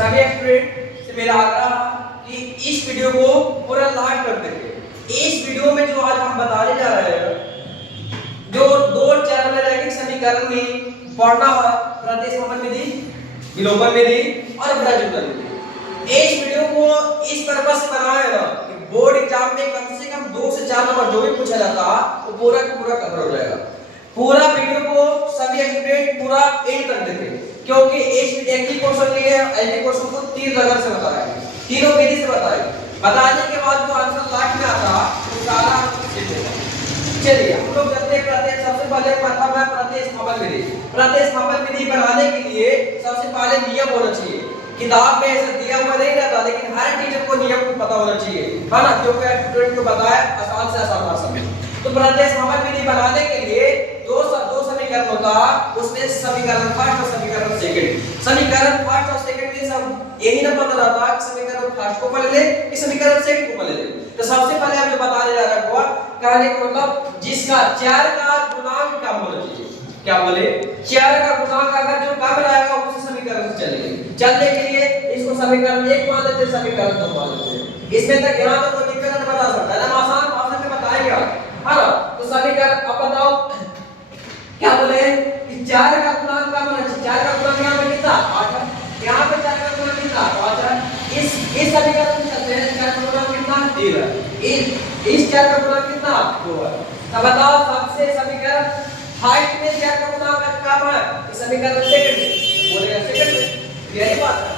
सभी स्टूडेंट से मेरा आग्रह कि इस वीडियो को पूरा लाइक कर देंगे। इस वीडियो में जो आज हम बताने जा रहे हैं, जो दो चरमरैखिक समीकरण में पढ़ना है, प्रतिस्थापन विधि, विलोपन विधि और ब्रजयुगल विधि। इस वीडियो को इस पर्पस से बनाया है ना कि बोर्ड एग्जाम में कम से कम 2 से 4 नंबर जो भी पूछा जाता है वो पूरा का पूरा कवर हो जाएगा। पूरा वीडियो को सभी स्टूडेंट पूरा एंड तक देखें, क्योंकि इस एक ही क्वेश्चन लिए एलटी क्वेश्चन को 3 नंबर से बताएंगे, तीनों विधि से बताएंगे। बताने के बाद जो आंसर लास्ट में आता है वो सारा सेट होगा। चलिए हम लोग करते हैं। सबसे पहले प्रथम है प्रतिस्थापन विधि। प्रतिस्थापन विधि बनाने के लिए सबसे पहले नियम होना चाहिए। किताब में ऐसा दिया हुआ नहीं रहता, लेकिन हर टीचर को नियम को पता होना चाहिए, है ना, जो कि स्टूडेंट को बताया आसान से आसान भाषा में। तो प्रतिस्थापन विधि बनाने के लिए दो समीकरण होता है, उसमें समीकरण फर्स्ट और समीकरण सेकंड। समीकरण फर्स्ट और सेकंड में सब यही ना पता रहता है कि समीकरण फर्स्ट को पढ़ ले कि समीकरण सेकंड को पढ़ ले। तो सबसे पहले हम जो बताने जा रहे हैं कहने का मतलब जिसका चर का गुणांक कम होना चाहिए। क्या बोले? चर का गुणांक अगर जो कम रहेगा उसी समीकरण से चलेंगे। चलने के लिए इसको समीकरण 1 मान लेते हैं, समीकरण 2 मान लेते हैं। इसमें तक यहां तक कोई दिक्कत नहीं बता सकता है ना, आसान भाषा में बताएंगे है ना। तो समीकरण अब बताओ क्या बोले कि 4 का गुणांक कम होना चाहिए। 4 का गुणांक यहां पे कितना 8 है, यहां पे 4 का गुणांक कितना 5 है। इस समीकरण में चलते हैं, 4 का गुणांक कितना 3 है, इस 4 का गुणांक कितना 2 है। तब बताओ सबसे समीकरण फर्स्ट में 4 का गुणांक कम है, इस समीकरण सेकंड में बोलेगा सेकंड में, यही बात है।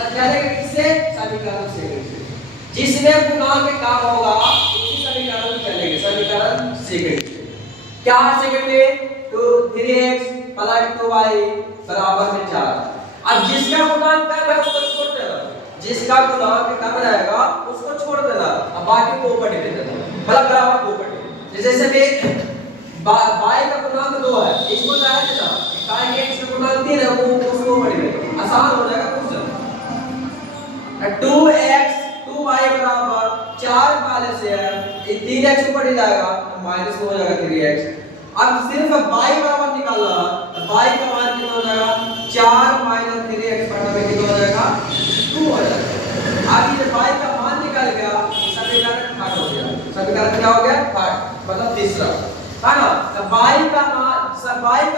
अब चलेगा किससे? समीकरण सेकंड से। जिसमें गुणांक कम होगा उसी समीकरण में चलेंगे, समीकरण सेकंड से। क्या है सेकंड में? 3x + 2y = 4। अब जिसका गुणांक कम है उसको छोड़ देना, जिसका गुणांक कम रहेगा उसको छोड़ देना, अब बाकी को ऊपर लिख देना, मतलब बराबर को ऊपर। जैसे में y का गुणांक 2 है, इसको क्या है देना, y के x का गुणांक 3 है, वो उसको ऊपर लिख देना, आसान हो जाएगा क्वेश्चन। 2x 2y = 4 वाले से है, ये 3x ऊपर ही जाएगा माइनस हो जाएगा 3x। अब सिर्फ y बराबर निकालना है, y का मान कितना हो जाएगा 4 - 3x बटा में कितना हो जाएगा 2 हो जाएगा। अब ये y का मान निकल गया, समीकरण थर्ड हो गया। समीकरण क्या हो गया? थर्ड, मतलब तीसरा, है ना। तो y का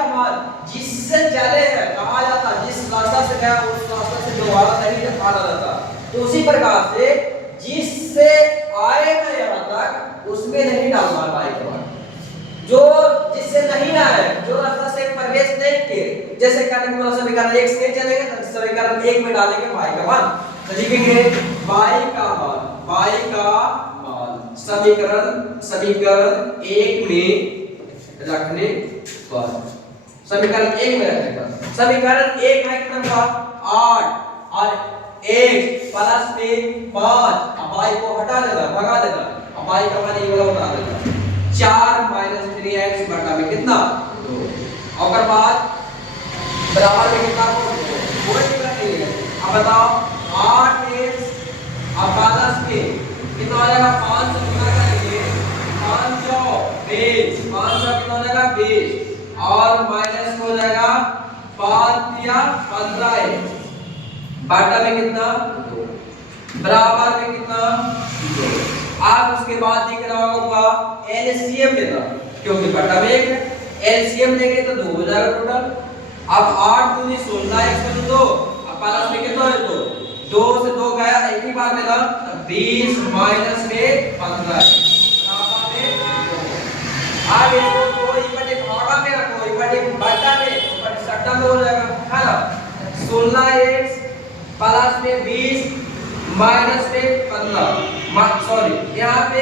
मान जिससे चले है कहा जाता है, जिस रास्ता से गया उस रास्ता से दोबारा नहीं आना जाता। तो उसी प्रकार से जिससे आएगा यहां तक उसमें नहीं डालना y का मान, जो जिससे नहीं आए, जो रास्ता से प्रवेश नहीं किए, जैसे कहने को समीकरण 1 से चलेंगे तो समीकरण 1 में डालेंगे y का मान, तो लिखेंगे y का मान समीकरण 1 में रखने पर, समीकरण 1 में रखने पर, समीकरण 1 है कितना था 8 और 1 प्लस में 5, अब y को हटा देना, भगा देना, अब y का मान ये वाला उठा देना, 4 - 3x बटा में कितना 2, और बाद बराबर में कितना कोई दिक्कत नहीं है। अब बताओ 8x अब प्लस में कितना हो जाएगा 5 से गुणा करेंगे, 5 20, 5 कितना हो जाएगा 20 और माइनस हो जाएगा 5 या 15 बटा में कितना 2 बराबर में कितना 2। आप उसके बाद दिख रहा होगा एलसीएम लेना, क्योंकि बटा में 1 है, एलसीएम लेंगे तो 2 हो जाएगा टोटल। अब 8 दूनी 16 x बटे 2, अब प्लस में कितना है 2 से 2 गया, एक ही बार लेना, 20 माइनस में 15 बराबर में 2। अब इसको 2 इक्वल भागा में रखो, इक्वल बटा में, ऊपर सट्टा में हो जाएगा, है ना। 16x प्लस में 20 माइनस में 15, सॉरी यहाँ पे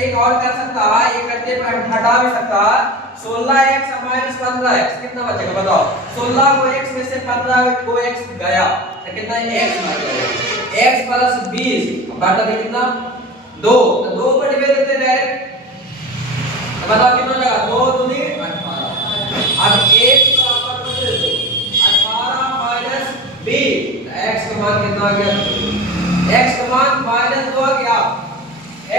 एक और कर सकता है, एक करते पर हटा भी सकता है। 16x माइनस 15x कितना बचेगा बताओ, 16 को x में से 15 को x गया तो कितना x बचेगा, x प्लस 20 बटा में कितना 2, तो 2 को डिवाइड देते डायरेक्ट, बताओ कितना हो जाएगा 2 दूनी 18। अब x बराबर कर दो 18 माइनस 20, x का मान कितना आ गया, x का मान -2 आ गया,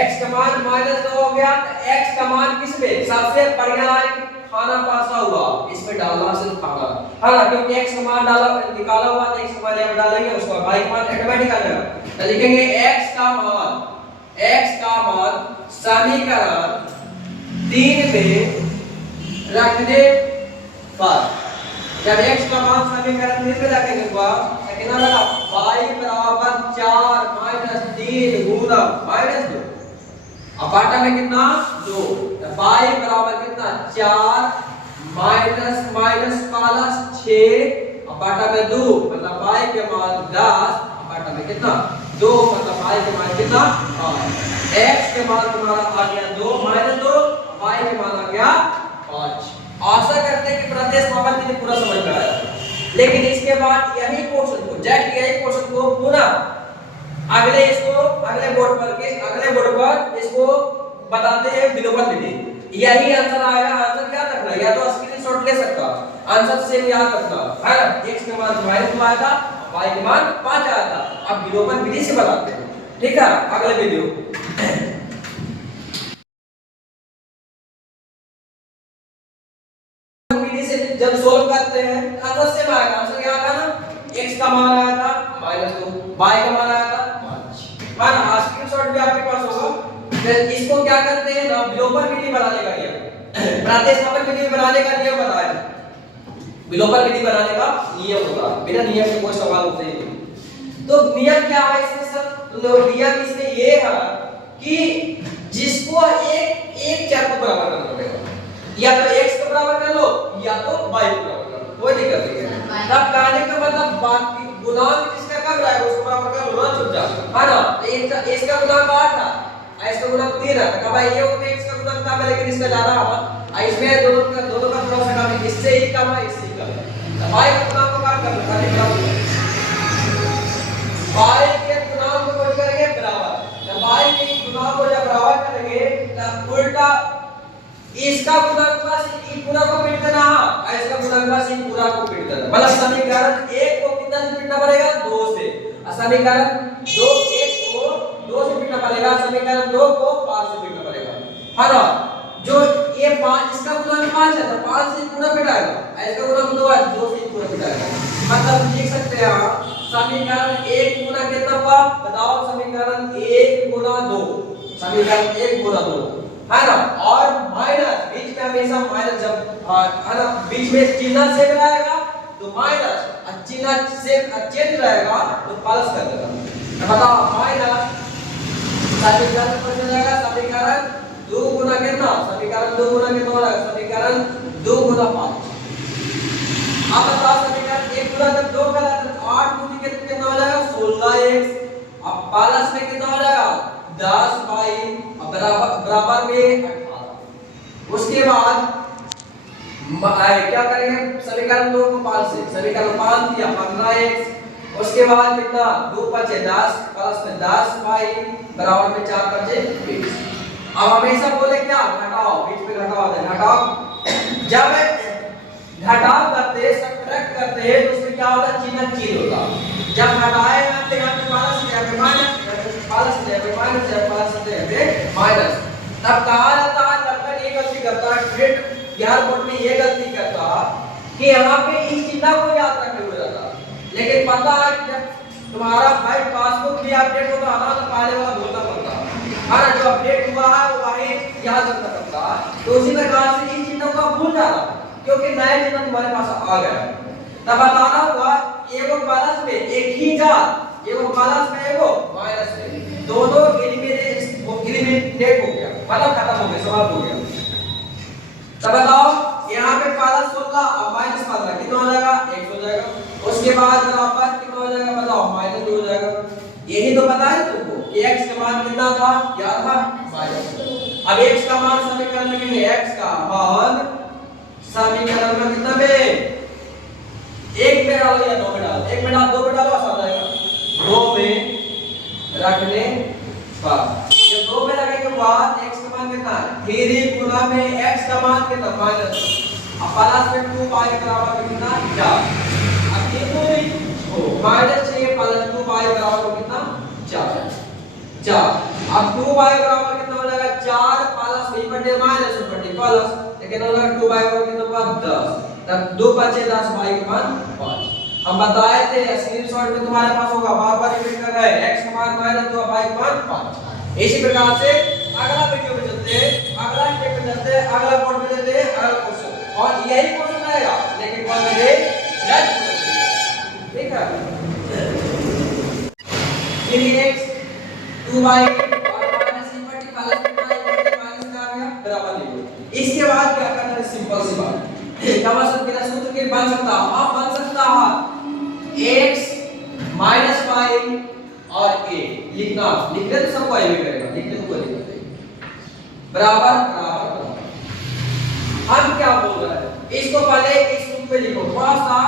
x का मान -2 हो गया, तो x का मान किस में सबसे बढ़िया है खाना पासा हुआ, इसमें डालना सिर्फ खाना है ना, क्योंकि x का मान डाला निकाला हुआ तो x का मान यहाँ डालेंगे, उसका y का मान ऑटोमेटिक आ जाएगा। तो लिखेंगे x का मान समीकरण 3 में रखने पर, जब x का मान समीकरण 3 में रखेंगे तो कितना लगा, y बराबर 4 माइनस 3 गुना माइनस 2, अपाटा में कितना 2, y बराबर कितना 4 माइनस माइनस प्लस 6 अपाटा में 2, मतलब y के मान 10 अपाटा में कितना 2, मतलब y के मान कितना 5, x के मान तुम्हारा आ गया 2 माइनस 2, y के मान आ गया 5। आशा करते हैं कि प्रत्यय समापन के लिए पूरा समझ में आया, लेकिन इसके बाद यही क्वेश्चन को पुनः अगले बोर्ड पर इसको बताते हैं विलोपन विधि। यही आंसर आएगा, आंसर याद रखना, या तो स्क्रीनशॉट ले सकता, आंसर सेम याद रखना है ना, x के मान -2 आया था, y के मान 5 आया था। अब विलोपन विधि से बताते हैं, ठीक है, अगले वीडियो जब सोल्व करते हैं आंसर सेम आएगा। आंसर क्या आएगा ना, x का मान आया था -2, y का मान आया था 5, माना स्क्रीनशॉट भी आपके पास होगा। फिर इसको क्या करते हैं ना, विलोपन विधि बनाने का नियम, प्रतिस्थापन विधि बनाने का नियम बताया, विलोपन विधि बनाने का नियम होगा, बिना नियम के कोई सवाल होते ही नहीं। तो नियम क्या है इसमें सर, तो नियम इसमें ये है कि जिसको एक चर को बराबर करना पड़ेगा, या तो x को बराबर कर लो या तो y को बराबर कर लो, कोई दिक्कत नहीं है। तब कहने का मतलब बाकी गुणांक जिसका कम रहेगा उसको बराबर कर लो ना, चुपचाप है ना। तो इसका गुणांक 8 था, इसका गुणांक 3 है, तो भाई ये में x का गुणांक कम है लेकिन इसका ज्यादा है, इसमें दोनों का थोड़ा सा कम है, इससे ही कम है, इससे ही कम है, तो y का गुणांक को कम कर लो, खाली बराबर y के गुणांक को क्या करेंगे बराबर, जब y के गुणांक को जब बराबर करेंगे तब उल्टा इसका गुणांक बस ई पूरा को पीट देना, इसका गुणांक बस ई पूरा को पीट देना, मतलब समीकरण 1 को कितना से पीटना पड़ेगा 2 से, और समीकरण 2 1 को 2 से पीटना पड़ेगा, समीकरण 2 को 5 से पीटना पड़ेगा, है ना। जो ये 5 इसका गुणांक 5 है तो 5 से पूरा पीटाएगा, इसका गुणांक 2 है 2 से पूरा पीटाएगा, मतलब लिख सकते हैं आप समीकरण 1 गुना कितना हुआ बताओ, समीकरण 1 गुना 2, समीकरण 1 गुना 2 है ना, और माइनस बीच में हमेशा माइनस, जब है ना बीच में चिन्ह से रहेगा तो माइनस, और चिन्ह से चेंज रहेगा तो प्लस कर देगा, तो बताओ माइनस समीकरण पर हो जाएगा, समीकरण 2 गुना कितना, समीकरण 2 गुना कितना हो जाएगा, समीकरण 2 गुना 5। अब बताओ समीकरण 1 गुना जब 2 का तो 8 गुना कितना हो जाएगा 16x, अब प्लस में कितना हो जाएगा 10 बाई बराबर में 18। उसके बाद क्या करेंगे, समीकरण 2 को 5 से, समीकरण 5 दिया 15x, उसके बाद कितना 2 5 10 प्लस में 10 बाई बराबर में 4 5 20। अब हमेशा बोले क्या घटाओ, बीच में घटाओ दे, घटाओ जब घटाव करते सब्ट्रैक्ट करते हैं तो उसमें क्या होता है, चिन्ह चेंज होता, जब घटाए आते हैं तो प्लस या माइनस, प्लस या माइनस या प्लस या माइनस, तब कहा जाता है तब तक ये गलती करता है, ग्रेड 11 बोर्ड में ये गलती करता कि यहाँ पे इस चिन्ह को याद रखने हो जाता, लेकिन पता है कि जब तुम्हारा भाई पासबुक भी अपडेट होता है ना तो पहले वाला भूलना पड़ता है ना, जो अपडेट हुआ है वो वही याद रखना पड़ता है, तो उसी प्रकार से इस चिन्ह को भूल जाना क्योंकि नया चिन्ह तुम्हारे पास आ गया। तब बताना हुआ एगो प्लस में एक ही जात, एगो प्लस में एगो माइनस में, दोनों एलिमिनेट हो गया, मतलब खत्म हो गया, समाप्त हो गया। तब बताओ यहाँ पे प्लस 16 और माइनस 15 कितना हो जाएगा 1 हो जाएगा, उसके बाद बराबर कितना हो जाएगा बताओ माइनस 2 हो जाएगा। यही तो पता है तुमको x का मान कितना था, क्या था माइनस। अब x का मान समीकरण लिखेंगे, x का मान समीकरण में कितना में 1 में डालो या 2 में डालो, 1 में डालो 2 में डालो आसान रहेगा, 2 में रखने पर जब 2 में रखने के बाद x का मान कितना है 3 गुना में x का मान कितना माइनस, अब प्लस में 2 पाई बराबर में कितना 4, अब ये तो माइनस चाहिए प्लस 2 पाई बराबर में कितना 4, अब 2 पाई बराबर कितना हो जाएगा 4 प्लस b बटे माइनस b बटे प्लस, कितना होगा 2/4 कितना होगा 10, तब 2 5 10 y का मान 5। हम बताए थे स्क्रीनशॉट में तुम्हारे पास होगा, बार-बार रिपीट कर रहे हैं, x का मान -2 y का मान 5। इसी प्रकार से अगला वीडियो में चलते हैं, अगला स्टेप में चलते हैं, अगला बोर्ड में लेते हैं अगला क्वेश्चन, और यही क्वेश्चन आएगा लेकिन कौन दे नेक्स्ट क्वेश्चन। ठीक है, 3x 2y और माइनस इनवर्ट प्लस माइनस का आ गया बराबर लिखो। इसके बाद क्या करना है, सिंपल सी बात, क्या मतलब कितना सूत्र के बन सकता है, आप बन सकता है x माइनस y और a लिखना, लिखने तो सबको ये करेगा, लिखने तो कोई नहीं करेगा, बराबर बराबर। हम क्या बोल रहे हैं, इसको पहले इस रूप में लिखो, थोड़ा सा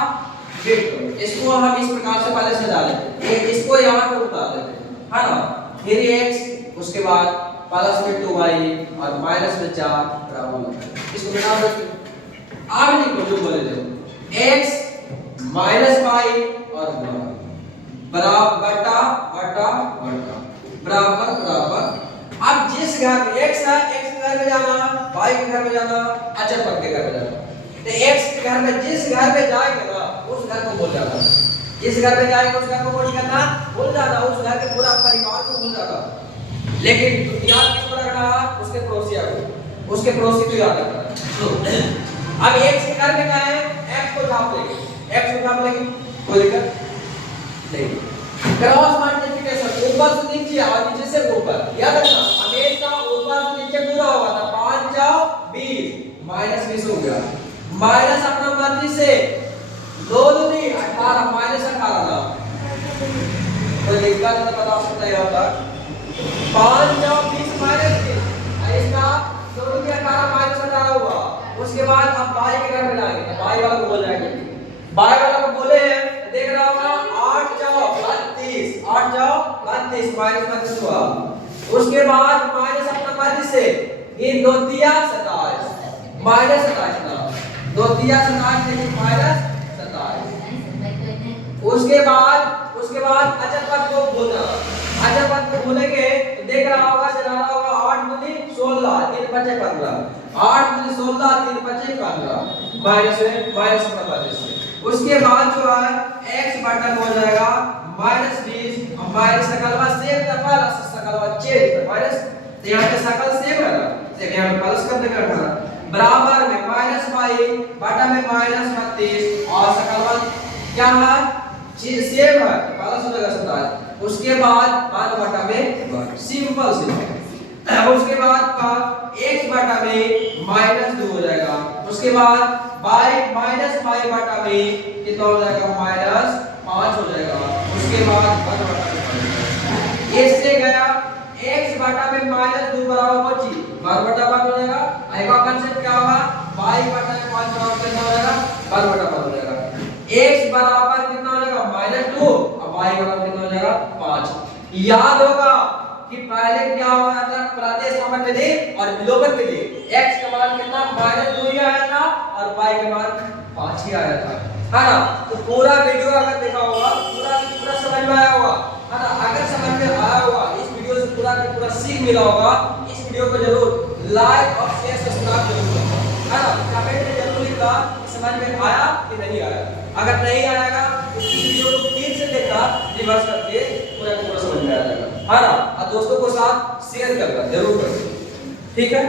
वेट करो, इसको हम इस प्रकार से पहले सजा लेते हैं, इसको यहां पर उतार लेते हैं, है ना, फिर x उसके बाद प्लस में 2y और माइनस में 4 बराबर, इसको मिटा दो। आगे लिखो जो बोले थे, x माइनस y और बराबर बटा बटा बटा बराबर बराबर। अब जिस घर में x है, x के घर में जाना, y के घर में जाना, अचर पद के घर में जाना, तो x के घर में जिस घर में जाएगा ना उस घर को भूल जाना, जिस घर में जाएगा उस घर को नहीं करना, भूल जाना, उस घर के पूरा परिवार को भूल जाना, लेकिन याद किसको रखना, उसके पड़ोसिया को, उसके पड़ोसी को याद रखना। अब x के घर में क्या है, x को छाप लेंगे, x को छाप लेंगे, कोई दिक्कत नहीं। क्रॉस मल्टीप्लिकेशन ऊपर से नीचे और नीचे से ऊपर, याद रखना हमेशा ऊपर से नीचे पूरा होगा ना, 5 जाओ 20 माइनस 20 हो गया, माइनस अपना मर्जी से 2 दूनी 18 माइनस 18 ना, कोई दिक्कत नहीं, बता सकता है यहाँ पर 5 जाओ 20 माइनस 20, इसका 2 दूनी 18 माइनस 18 हुआ। उसके बाद हम बाई के घर में जाएंगे, तो बाई वाला को बोल जाएंगे, बाई वाला को बोले हैं, देख रहा होगा 8 जाओ 32, 8 जाओ 32 माइनस 32 हुआ। उसके बाद माइनस अपना मर्जी से, इन 2 तिया 27 माइनस 27 ना, 2 तिया 27 लेकिन माइनस 27। उसके बाद अचर पद को बोलना, अचर पद को बोलेंगे तो देख रहा होगा, चला रहा होगा 8 दूनी 16 3 5 15, 8 दूनी 16 3 5 15 माइनस में माइनस अपना मर्जी से। उसके बाद जो है x बटन हो जाएगा -20 और माइनस सकलवा सेम था, प्लस सकलवा चेंज माइनस, तो यहाँ पे सकल सेम है ना, तो यहाँ पे प्लस कर देंगे 18 बराबर में -y बटा में -32 और सकलवा क्या है सेम है, प्लस हो जाएगा 27। उसके बाद मान बटा में सिंपल सिंपल, उसके बाद का x बटा में -2 हो जाएगा। उसके बाद y माइनस y बटा में कितना हो जाएगा -5 हो जाएगा। उसके बाद 1 बटा में इससे गया x बटा में -2 बराबर बची 1 बटा 1 हो जाएगा। आएगा कांसेप्ट क्या होगा, y बटा में 5 बराबर कितना हो जाएगा 1 बटा 5 हो जाएगा। x बराबर कितना हो जाएगा -2 और y बराबर कितना हो जाएगा 5। याद होगा कि पहले क्या हुआ था, प्रत्येक क्रमांक के लिए और विलोपन के लिए x का मान कितना -2 ही आया था और y का मान 5 ही आया था, है ना। तो पूरा वीडियो अगर देखा होगा पूरा समझ में आया होगा, है ना। अगर समझ में आया होगा, इस वीडियो से पूरा सीख मिला होगा, इस वीडियो को जरूर लाइक और शेयर सब्सक्राइब जरूर करना, है ना। कमेंट में जरूर लिखना समझ में आया कि नहीं आया। अगर नहीं आएगा तो इस वीडियो को फिर से देखना, रिवर्स करके पूरा समझ में आ जाएगा, है ना। और दोस्तों को साथ शेयर करना जरूर करना, ठीक है।